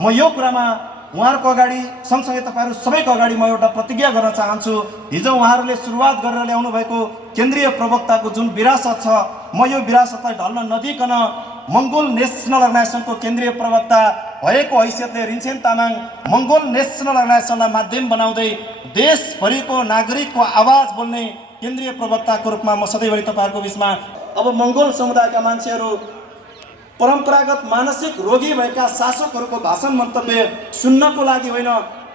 म यो कुरामा उहाँहरूको अगाडि सँगसँगै तपाईँहरू सबैको अगाडि म एउटा प्रतिज्ञा गर्न चाहन्छु। हिजो उहाँहरूले सुरुवात गरेर ल्याउनु भएको केन्द्रीय प्रवक्ताको जुन विरासत छ, म यो विरासतलाई ढल्न नदिकन मङ्गोल नेसनल अर्गनाइजेसनको केन्द्रीय प्रवक्ता भएको हैसियतले रिन्छेन तामाङ मङ्गोल नेसनल अर्गनाइजेसनलाई माध्यम बनाउँदै देशभरिको नागरिकको आवाज बोल्ने केन्द्रीय प्रवक्ताको रूपमा म सधैँभरि तपाईँहरूको बिचमा अब मङ्गोल समुदायका मान्छेहरू परम्परागत मानसिक रोगी भएका शासकहरूको भाषण मन्तव्य सुन्नको लागि होइन,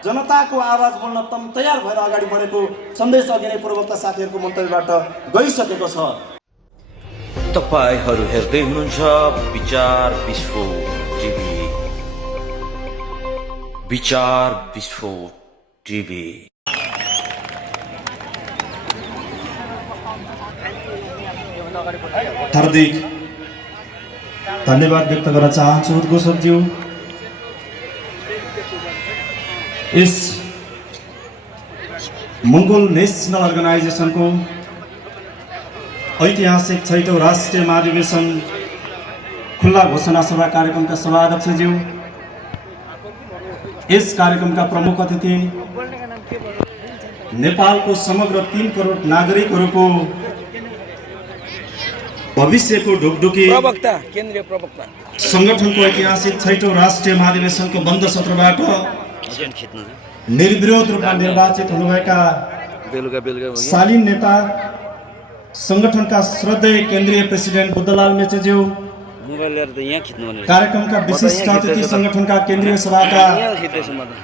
जनताको आवाज बोल्न तयार भएर अगाडि बढेको सन्देश अघि नै प्रवक्ता साथीहरूको मन्तव्यबाट गइसकेको छ। तपाईहरु हेर्दै हुनुहुन्छ विचार विस्फोट टिभी। विचार विस्फोट टिभी। हार्दिक धन्यवाद व्यक्त गर्न चाहन्छु उद्घोषकज्यू। यस मङ्गोल नेसनल अर्गनाइजेसनको ऐतिहासिक 6औं राष्ट्रिय महाधिवेशन खुल्ला घोषणा सभा कार्यक्रमका सभाध्यक्षज्यू, यस कार्यक्रमका प्रमुख अतिथि, नेपालको समग्र 3 करोड नागरिकहरूको भविष्यको ढुकढुकी प्रवक्ता केन्द्रीय प्रवक्ता संगठनको ऐतिहासिक 6औं राष्ट्रिय महाधिवेशनको बन्द सत्रबाट निर्विरोध रूपमा निर्वाचित हुनुभएका शालीन नेता, संगठनका श्रद्धेय केन्द्रीय प्रेसिडेन्ट बुद्धलाल मेचेज्यू, कार्यक्रमका विशिष्ट अतिथि, संगठनका केन्द्रीय सभाका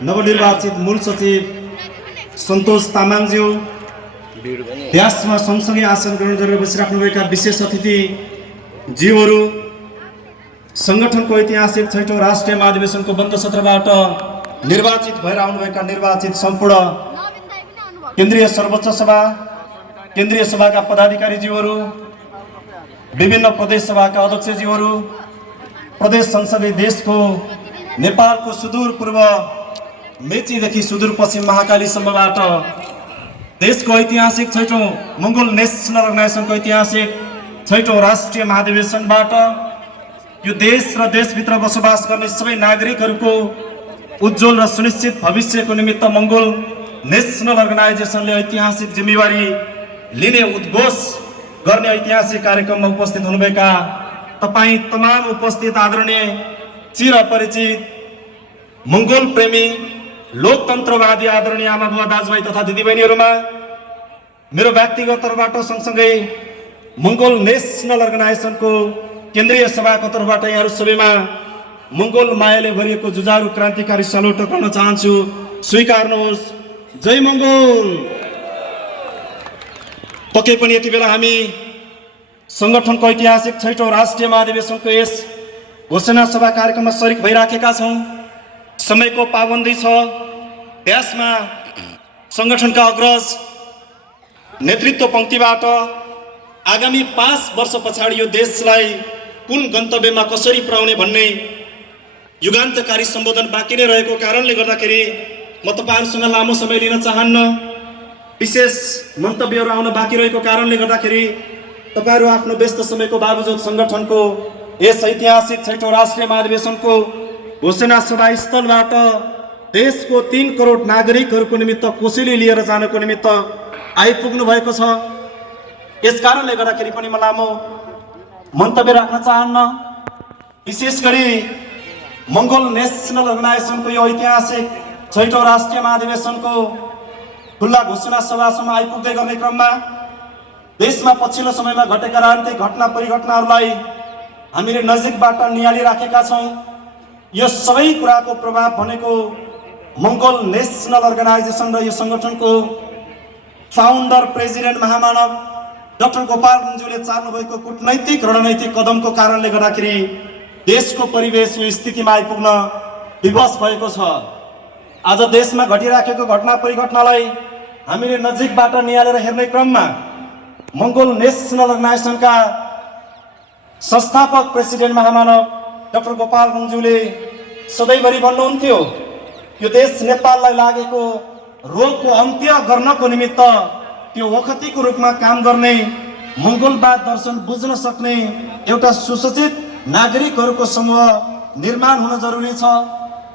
नवनिर्वाचित मूल सचिव सन्तोष तामाङज्यू, व्यासमा सँगसँगै आसन ग्रहण गरेर बसिराख्नुभएका विशेष अतिथि ज्यूहरू, संगठनको ऐतिहासिक 6औं राष्ट्रिय महाधिवेशनको बन्द सत्रबाट निर्वाचित भएर आउनुभएका निर्वाचित सम्पूर्ण केन्द्रीय सर्वोच्च सभा, केन्द्रीय सभाका पदाधिकारीज्यूहरू, विभिन्न प्रदेश सभाका अध्यक्षज्यूहरू, प्रदेश संसदीय देशको नेपालको सुदूर पूर्व मेचीदेखि सुदूर पश्चिम महाकालीसम्मबाट देशको ऐतिहासिक 6औं मङ्गोल नेसनल अर्गनाइजेसनको ऐतिहासिक 6औं राष्ट्रिय महाधिवेशनबाट यो देश र देशभित्र बसोबास गर्ने सबै नागरिकहरूको उज्जवल र सुनिश्चित भविष्यको निमित्त मङ्गोल नेसनल अर्गनाइजेसनले ऐतिहासिक जिम्मेवारी लिने उद्घोष गर्ने ऐतिहासिक कार्यक्रममा उपस्थित हुनुभएका तपाईँ तमाम उपस्थित आदरणीय चिरपरिचित मङ्गोल प्रेमी लोकतन्त्रवादी आदरणीय आमा बुवा दाजुभाइ तथा दिदीबहिनीहरूमा मेरो व्यक्तिगत तर्फबाट सँगसँगै मङ्गोल नेसनल अर्गनाइजेसनको केन्द्रीय सभाको तर्फबाट यहाँहरू सबैमा मङ्गोल मायाले भरिएको जुझारु क्रान्तिकारी सल्युट गर्न चाहन्छु। स्वीकार्नुहोस्। जय मङ्गोल। पक्कै पनि यति बेला हामी संगठनको ऐतिहासिक 6औं राष्ट्रिय महाधिवेशनको यस घोषणा सभा कार्यक्रममा सरिक भइराखेका छौँ। समयको पाबन्दी छ। त्यसमा संगठनका अग्रज नेतृत्व पंक्तिबाट आगामी 5 वर्ष पछाडि यो देशलाई कुन गन्तव्यमा कसरी पुर्याउने भन्ने युगान्तकारी सम्बोधन बाँकी नै रहेको कारणले गर्दाखेरि म तपाईहरुसँग लामो समय लिन चाहन्न। विशेष मन्तव्यहरू आउन बाँकी रहेको कारणले गर्दाखेरि तपाईहरु आफ्नो व्यस्त समयको बावजुद संगठनको यस ऐतिहासिक 6औं राष्ट्रिय महाधिवेशनको घोषणा सभा स्थलबाट देशको 3 करोड नागरिकहरूको निमित्त कोसेली लिएर जानको निमित्त आइपुग्नु भएको छ। यस कारणले गर्दाखेरि पनि म लामो मन्तव्य राख्न चाहन्न। विशेष गरी मङ्गोल नेसनल अर्गनाइजेसनको यो ऐतिहासिक 6औं राष्ट्रिय महाधिवेशनको खुल्ला घोषणा सभासम्म आइपुग्दै गर्ने क्रममा देशमा पछिल्लो समयमा घटेका राजनीतिक घटना परिघटनाहरूलाई हामीले नजिकबाट निहालिराखेका छौँ। यो सबै कुराको प्रभाव भनेको मङ्गोल नेसनल अर्गनाइजेसन र यो संगठनको फाउन्डर प्रेसिडेन्ट महामानव डाक्टर गोपाल गुरुङज्यूले चाल्नु भएको कूटनैतिक रणनैतिक कदमको कारणले गर्दाखेरि देशको परिवेश यो स्थितिमा आइपुग्न विवश भएको छ। आज देशमा घटिराखेको घटना परिघटनालाई हामीले नजिकबाट निहालेर हेर्ने क्रममा मङ्गोल नेसनल अर्गनाइजेसनका संस्थापक प्रेसिडेन्ट महामानव डाक्टर गोपाल गुरुङज्यूले सधैँभरि भन्नुहुन्थ्यो, यो देश नेपाललाई लागेको रोगको अन्त्य गर्नको निमित्त त्यो वखतीको रूपमा काम गर्ने मङ्गोलवाद दर्शन बुझ्न सक्ने एउटा सुसज्जित नागरिकहरूको समूह निर्माण हुन जरुरी छ।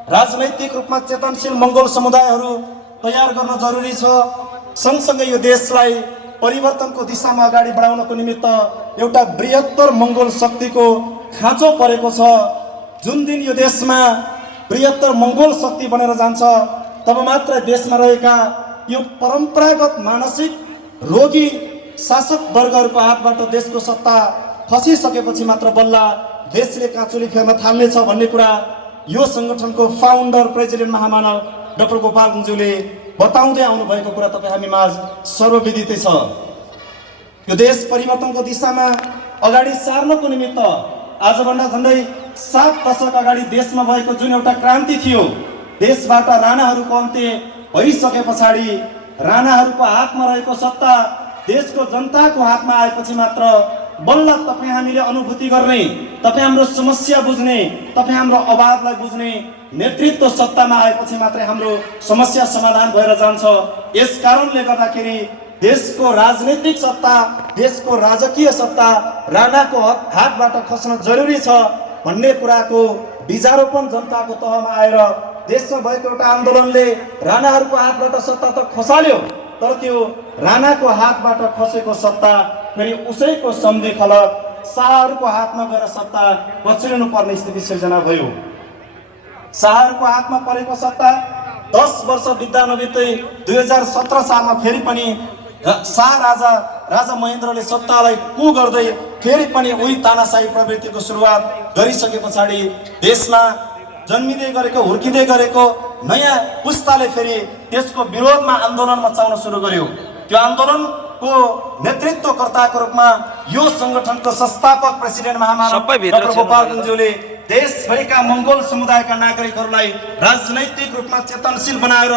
राजनैतिक रूपमा चेतनशील मङ्गोल समुदायहरू तयार गर्न जरुरी छ। सँगसँगै यो देशलाई परिवर्तनको दिशामा अगाडि बढाउनको निमित्त एउटा बृहत्तर मङ्गोल शक्तिको खाँचो परेको छ। जुन दिन यो देशमा बृहत्तर मङ्गोल शक्ति बनेर जान्छ तब मात्र देशमा रहेका यो परम्परागत मानसिक रोगी शासक वर्गहरूको हातबाट देशको सत्ता खसिसकेपछि मात्र बल्ल देशले काँचुली फेर्न थाल्नेछ भन्ने कुरा यो सङ्गठनको फाउन्डर प्रेसिडेन्ट महामानव डाक्टर गोपाल गुरुङज्यूले बताउँदै आउनुभएको कुरा तपाईँ हामी माझ सर्वविदितै छ। यो देश परिवर्तनको दिशामा अगाडि सार्नको निमित्त आजभन्दा झन्डै 7 दशक अगाडि देशमा भएको जुन एउटा क्रान्ति थियो, देशबाट राणाहरूको अन्त्य भइसके पछाडि राणाहरूको हातमा रहेको सत्ता देशको जनताको हातमा आएपछि मात्र बल्ल तपाईँ हामीले अनुभूति गर्ने, तपाईँ हाम्रो समस्या बुझ्ने, तपाईँ हाम्रो अभावलाई बुझ्ने नेतृत्व सत्तामा आएपछि मात्रै हाम्रो समस्या समाधान भएर जान्छ। यस कारणले गर्दाखेरि देशको राजनीतिक सत्ता, देशको राजकीय सत्ता राणाको हातबाट खस्न जरुरी छ भन्ने कुराको बीजारोपण जनताको तहमा आएर देशमा भएको एउटा आन्दोलनले राणाहरूको हातबाट सत्ता त खसाल्यो, तर त्यो राणाको हातबाट खसेको सत्ता फेरि उसैको सम्झी खलक शाहहरूको हातमा गएर सत्ता पछिरिनु पर्ने स्थिति सिर्जना भयो। शाहहरूको हातमा परेको सत्ता 10 वर्ष बित्दा नबित्दै 2017 सालमा फेरि पनि शाह राजा महेन्द्रले सत्तालाई कु गर्दै फेरि पनि उही तानाशाही प्रवृत्तिको सुरुवात गरिसके पछाडि देशमा जन्मिँदै गरेको हुर्किँदै गरेको नयाँ पुस्ताले फेरि त्यसको विरोधमा आन्दोलन मचाउन सुरु गर्यो। त्यो आन्दोलनको नेतृत्वकर्ताको रूपमा यो सङ्गठनको संस्थापक प्रेसिडेन्ट महामानव डाक्टर गोपाल गुरुङज्यूले देशभरिका मङ्गोल समुदायका नागरिकहरूलाई राजनैतिक रूपमा चेतनशील बनाएर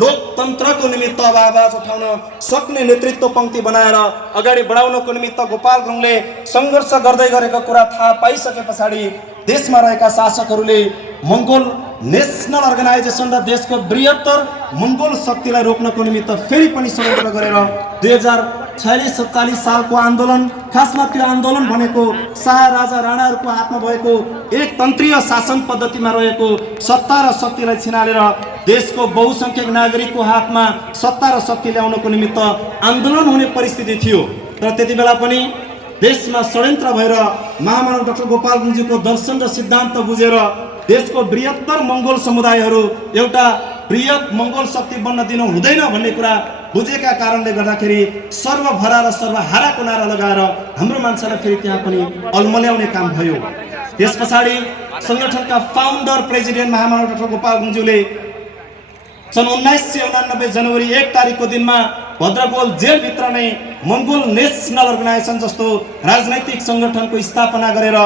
लोकतन्त्रको निमित्त आवाज उठाउन सक्ने नेतृत्व पङ्क्ति बनाएर अगाडि बढाउनको निमित्त गोपाल गुरुङले सङ्घर्ष गर्दै गरेको कुरा थाहा पाइसके पछाडि देशमा रहेका शासकहरूले मङ्गोल नेसनल अर्गनाइजेसन र देशको बृहत्तर मङ्गोल शक्तिलाई रोक्नको निमित्त फेरि पनि षड्यन्त्र गरेर 2046-47 सालको आन्दोलन, खासमा त्यो आन्दोलन भनेको शाह राजा राणाहरूको हातमा भएको एक तन्त्रीय शासन पद्धतिमा रहेको सत्ता र शक्तिलाई छिनालेर देशको बहुसङ्ख्यक नागरिकको हातमा सत्ता र शक्ति ल्याउनको निमित्त आन्दोलन हुने परिस्थिति थियो। तर त्यति बेला पनि देशमा षड्यन्त्र भएर महामानव डाक्टर गोपाल गुरुङज्यूको दर्शन र सिद्धान्त बुझेर देशको बृहत्तर मङ्गोल समुदायहरू एउटा बृहत मङ्गोल शक्ति बन्न दिनु हुँदैन भन्ने कुरा बुझेका कारणले गर्दाखेरि सर्वभरा र सर्वहाराको नारा लगाएर हाम्रो मान्छेलाई फेरि त्यहाँ पनि अल्मल्याउने काम भयो। त्यस पछाडि सङ्गठनका फाउन्डर प्रेसिडेन्ट महामानव डाक्टर गोपाल गुरुङज्यूले सन् 1989 जनवरी 1 तारिकको दिनमा भद्रगोल जेलभित्र नै मङ्गोल नेसनल अर्गनाइजेसन जस्तो राजनैतिक सङ्गठनको स्थापना गरेर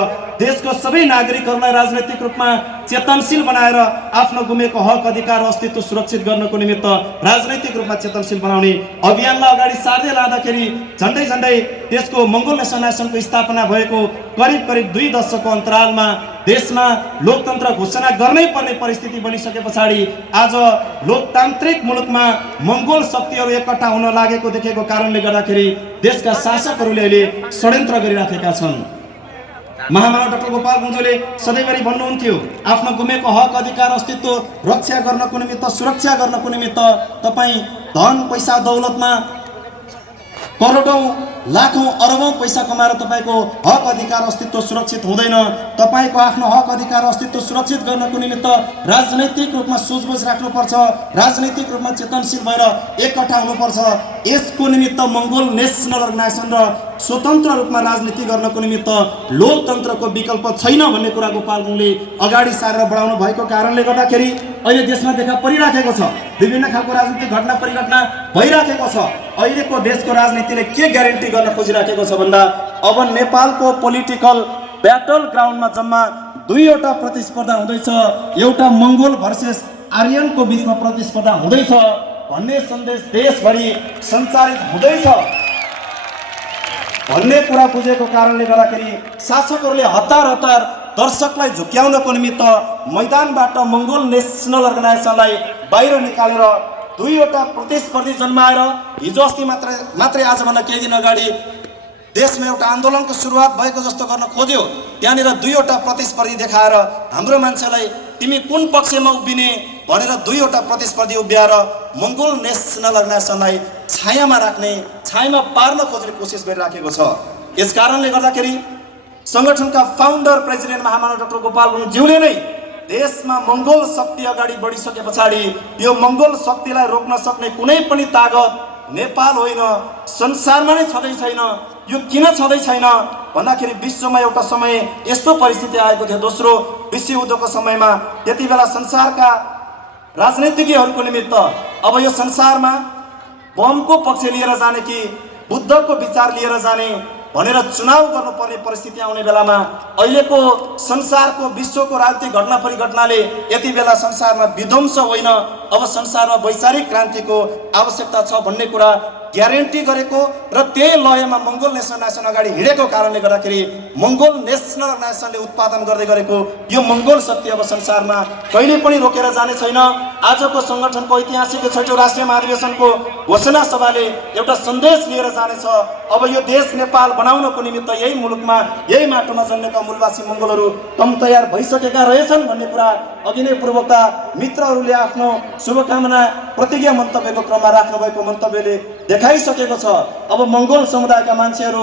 देशको सबै नागरिकहरूलाई राजनैतिक रूपमा चेतनशील बनाएर आफ्नो गुमेको हक अधिकार अस्तित्व सुरक्षित गर्नको निमित्त राजनैतिक रूपमा चेतनशील बनाउने अभियानलाई अगाडि सार्दै लाँदाखेरि झन्डै त्यसको मङ्गोल नेसनल अर्गनाइजेसनको स्थापना भएको करिब 2 दशकको अन्तरालमा देशमा लोकतन्त्र घोषणा गर्नै पर्ने परिस्थिति बनिसके पछाडि आज लोकतान्त्रिक मुलुकमा मङ्गोल शक्तिहरू एकट्ठा हुन लागेको देखेको कारणले गर्दाखेरि देशका शासकहरूले अहिले षड्यन्त्र गरिराखेका छन्। महामानव डाक्टर गोपाल गुरुङज्यूले सधैँभरि भन्नुहुन्थ्यो आफ्नो गुमेको हक अधिकार अस्तित्व रक्षा गर्नको निमित्त सुरक्षा गर्नको निमित्त तपाईँ धन पैसा दौलतमा करोडौँ लाखौँ अरबौँ पैसा कमाएर तपाईँको हक अधिकार अस्तित्व सुरक्षित हुँदैन। तपाईँको आफ्नो हक अधिकार अस्तित्व सुरक्षित गर्नको निमित्त राजनैतिक रूपमा सोचबुझ राख्नुपर्छ, राजनैतिक रूपमा चेतनशील भएर एकट्ठा हुनुपर्छ। यसको निमित्त मङ्गोल नेसनल अर्गनाइजेसन र स्वतन्त्र रूपमा राजनीति गर्नको निमित्त लोकतन्त्रको विकल्प छैन भन्ने कुरा गोपाल गुरुङले अगाडि सारेर बढाउनु भएको कारणले गर्दाखेरि अहिले देशमा देखा परिराखेको छ, विभिन्न खालको राजनीतिक घटना परिघटना भइराखेको छ। अहिलेको देशको राजनीतिले के ग्यारेन्टी गर्न खोजिराखेको छ भन्दा अब नेपालको पोलिटिकल ब्याटल ग्राउन्डमा जम्मा 2वटा प्रतिस्पर्धा हुँदैछ, एउटा मङ्गोल भर्सेस आर्यनको बिचमा प्रतिस्पर्धा हुँदैछ भन्ने सन्देश देशभरि सञ्चारित हुँदैछ भन्ने कुरा बुझेको कारणले गर्दाखेरि शासकहरूले हतार दर्शकलाई झुक्याउनको निमित्त मैदानबाट मङ्गोल नेसनल अर्गनाइजेसनलाई बाहिर निकालेर 2वटा प्रतिस्पर्धी जन्माएर हिजो अस्ति मात्रै आजभन्दा केही दिन अगाडि देशमा एउटा आन्दोलनको सुरुवात भएको जस्तो गर्न खोज्यो। त्यहाँनिर 2वटा प्रतिस्पर्धी देखाएर हाम्रो मान्छेलाई तिमी कुन पक्षमा उभिने भनेर दुईवटा प्रतिस्पर्धी उभ्याएर मङ्गोल नेसनल अर्गनाइजेसनलाई छायामा राख्ने, छायामा पार्न खोज्ने कोसिस गरिराखेको छ। यस कारणले गर्दाखेरि सङ्गठनका फाउन्डर प्रेसिडेन्ट महामानव डाक्टर गोपाल गुरुङज्यूले नै देशमा मङ्गोल शक्ति अगाडि बढिसके पछाडि यो मङ्गोल शक्तिलाई रोक्न सक्ने कुनै पनि तागत नेपाल होइन, संसारमा नै छँदै छैन। यो किन छँदै छैन भन्दाखेरि विश्वमा एउटा समय यस्तो परिस्थिति आएको थियो, दोस्रो विश्वयुद्धको समयमा। त्यति बेला संसारका राजनीतिज्ञहरूको निमित्त अब यो संसारमा बमको पक्ष लिएर जाने कि बुद्धको विचार लिएर जाने भनेर चुनाव गर्नुपर्ने परिस्थिति आउने बेलामा अहिलेको संसारको विश्वको राजनीतिक घटना परिघटनाले यति बेला संसारमा विध्वंस होइन, अब संसारमा वैचारिक क्रान्तिको आवश्यकता छ भन्ने कुरा ग्यारेन्टी गरेको र त्यही लयमा मङ्गोल नेसनल अगाडि हिँडेको कारणले गर्दाखेरि मङ्गोल नेसनल अर्गनाइजेसनले उत्पादन गर्दै गरेको यो मङ्गोल शक्ति अब संसारमा कहिले पनि रोकेर जाने छैन। आजको सङ्गठनको ऐतिहासिक 6औं राष्ट्रिय महाधिवेशनको घोषणा सभाले एउटा सन्देश लिएर जानेछ। अब यो देश नेपाल बनाउनको निमित्त यही मुलुकमा, यही माटोमा जन्मेका मूलवासी मङ्गोलहरू तम तयार भइसकेका रहेछन् भन्ने कुरा अघि नै पूर्ववक्ता मित्रहरूले आफ्नो शुभकामना प्रतिज्ञा मन्तव्यको क्रममा राख्नुभएको मन्तव्यले देखाइसकेको छ। अब मङ्गोल समुदायका मान्छेहरू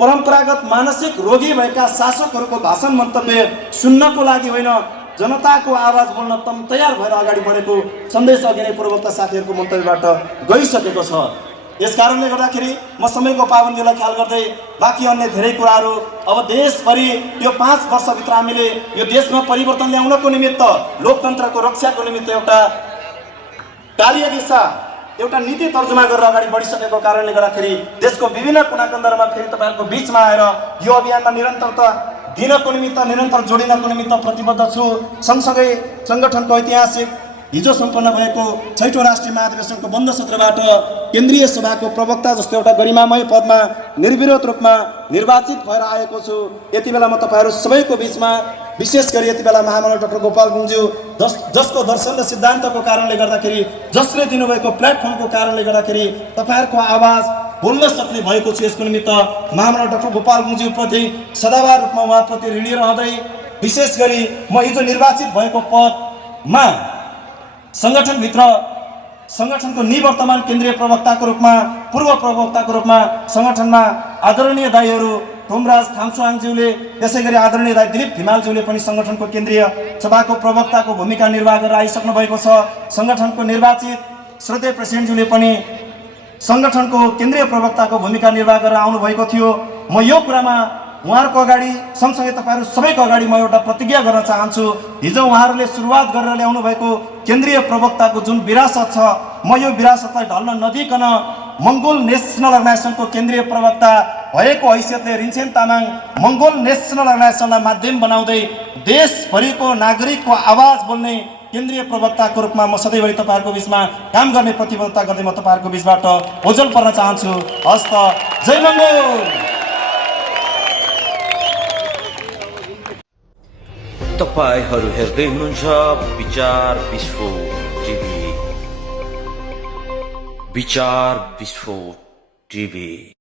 परम्परागत मानसिक रोगी भएका शासकहरूको भाषण मन्तव्य सुन्नको लागि होइन, जनताको आवाज बोल्न तम तयार भएर अगाडि बढेको सन्देश अघि नै पूर्ववक्ता साथीहरूको मन्तव्यबाट गइसकेको छ। यस कारणले गर्दाखेरि म समयको पाबन्दीलाई ख्याल गर्दै बाँकी अन्य धेरै कुराहरू अब देशभरि यो 5 वर्षभित्र हामीले यो देशमा परिवर्तन ल्याउनको निमित्त, लोकतन्त्रको रक्षाको निमित्त एउटा कार्यदिशा, एउटा नीति तर्जुमा गरेर अगाडि बढिसकेको कारणले गर्दाखेरि देशको विभिन्न कुनाकन्दरमा फेरि तपाईँहरूको बिचमा आएर यो अभियानमा निरन्तरता दिनको निमित्त, निरन्तर जोडिनको निमित्त प्रतिबद्ध छु। सँगसँगै सङ्गठनको ऐतिहासिक हिजो सम्पन्न भएको 6औं राष्ट्रिय महाधिवेशनको बन्द सत्रबाट केन्द्रीय सभाको प्रवक्ता जस्तो एउटा गरिमामय पदमा निर्विरोध रूपमा निर्वाचित भएर आएको छु। यति बेला म तपाईँहरू सबैको बिचमा, विशेष गरी यति बेला महामानव डाक्टर गोपाल गुरुङज्यू जसको दर्शन र सिद्धान्तको कारणले गर्दाखेरि, जसले दिनुभएको प्लेटफर्मको कारणले गर्दाखेरि तपाईँहरूको आवाज बोल्न सक्ने भएको छु। यसको निमित्त महामानव डाक्टर गोपाल गुरुङज्यूप्रति सदाबार रूपमा उहाँप्रति ऋणी रहँदै, विशेष गरी म हिजो निर्वाचित भएको पदमा सङ्गठनभित्र सङ्गठनको निवर्तमान केन्द्रीय प्रवक्ताको रूपमा, पूर्व प्रवक्ताको रूपमा सङ्गठनमा आदरणीय दाइहरू टोमराज थाम्सुवाङज्यूले, त्यसै गरी आदरणीय दाइ दिलीप धिमालज्यूले पनि सङ्गठनको केन्द्रीय सभाको प्रवक्ताको भूमिका निर्वाह गरेर आइसक्नु भएको छ। सङ्गठनको निर्वाचित श्रद्धेय प्रेसिडेन्टज्यूले पनि सङ्गठनको केन्द्रीय प्रवक्ताको भूमिका निर्वाह गरेर आउनुभएको थियो। म यो कुरामा उहाँहरूको अगाडि, सँगसँगै तपाईँहरू सबैको अगाडि म एउटा प्रतिज्ञा गर्न चाहन्छु। हिजो उहाँहरूले सुरुवात गरेर ल्याउनु भएको केन्द्रीय प्रवक्ताको जुन विरासत छ, म यो विरासतलाई ढल्न नदिकन मङ्गोल नेसनल अर्गनाइजेसनको केन्द्रीय प्रवक्ता भएको हैसियतले रिन्छेन तामाङ मङ्गोल नेसनल अर्गनाइजेसनलाई माध्यम बनाउँदै देशभरिको नागरिकको आवाज बोल्ने केन्द्रीय प्रवक्ताको रूपमा म सधैँभरि तपाईँहरूको बिचमा काम गर्ने प्रतिबद्धता गर्दै म तपाईँहरूको बिचबाट ओझल पर्न चाहन्छु। हस्त, जय मङ्गोल। तपाईहरु हेर्दै हुनुहुन्छ विचार विस्फोट टिभी। विचार विस्फोट टिभी।